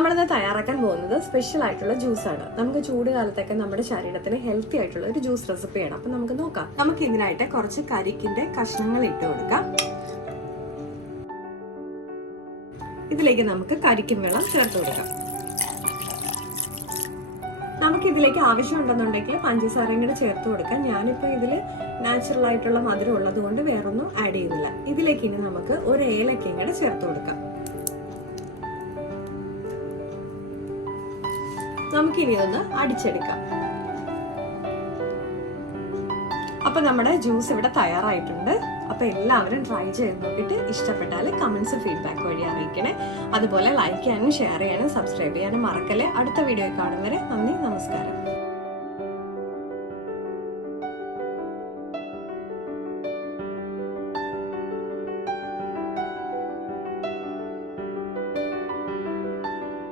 നമ്മളിത് തയ്യാറാക്കാൻ പോകുന്നത് സ്പെഷ്യൽ ആയിട്ടുള്ള ജ്യൂസാണ്. നമുക്ക് ചൂട് കാലത്തൊക്കെ നമ്മുടെ ശരീരത്തിന് ഹെൽത്തി ആയിട്ടുള്ള ഒരു ജ്യൂസ് റെസിപ്പിയാണ്. അപ്പൊ നമുക്ക് നോക്കാം. നമുക്ക് ഇതിനായിട്ട് കുറച്ച് കരിക്കിന്റെ കഷ്ണങ്ങൾ ഇട്ട് കൊടുക്കാം. ഇതിലേക്ക് നമുക്ക് കരിക്കും വെള്ളം ചേർത്ത് കൊടുക്കാം. നമുക്ക് ഇതിലേക്ക് ആവശ്യമുണ്ടെന്നുണ്ടെങ്കിൽ പഞ്ചസാരയും കൂടെ ചേർത്ത് കൊടുക്കാം. ഞാനിപ്പോ ഇതില് നാച്ചുറൽ ആയിട്ടുള്ള മധുരം ഉള്ളത് കൊണ്ട് വേറൊന്നും ആഡ് ചെയ്യുന്നില്ല. ഇതിലേക്ക് ഇനി നമുക്ക് ഒരു ഏലക്കയും കൂടെ ചേർത്ത് കൊടുക്കാം. നമുക്കിനി ഇതൊന്ന് അടിച്ചെടുക്കാം. അപ്പൊ നമ്മുടെ ജ്യൂസ് ഇവിടെ തയ്യാറായിട്ടുണ്ട്. അപ്പൊ എല്ലാവരും ട്രൈ ചെയ്ത് നോക്കിയിട്ട് ഇഷ്ടപ്പെട്ടാൽ കമന്റ്സ് ഫീഡ്ബാക്ക് വഴി അറിയിക്കണേ. അതുപോലെ ലൈക്ക് ചെയ്യാനും ഷെയർ ചെയ്യാനും സബ്സ്ക്രൈബ് ചെയ്യാനും മറക്കല്ലേ. അടുത്ത വീഡിയോ കാണും വരെ നന്ദി, നമസ്കാരം.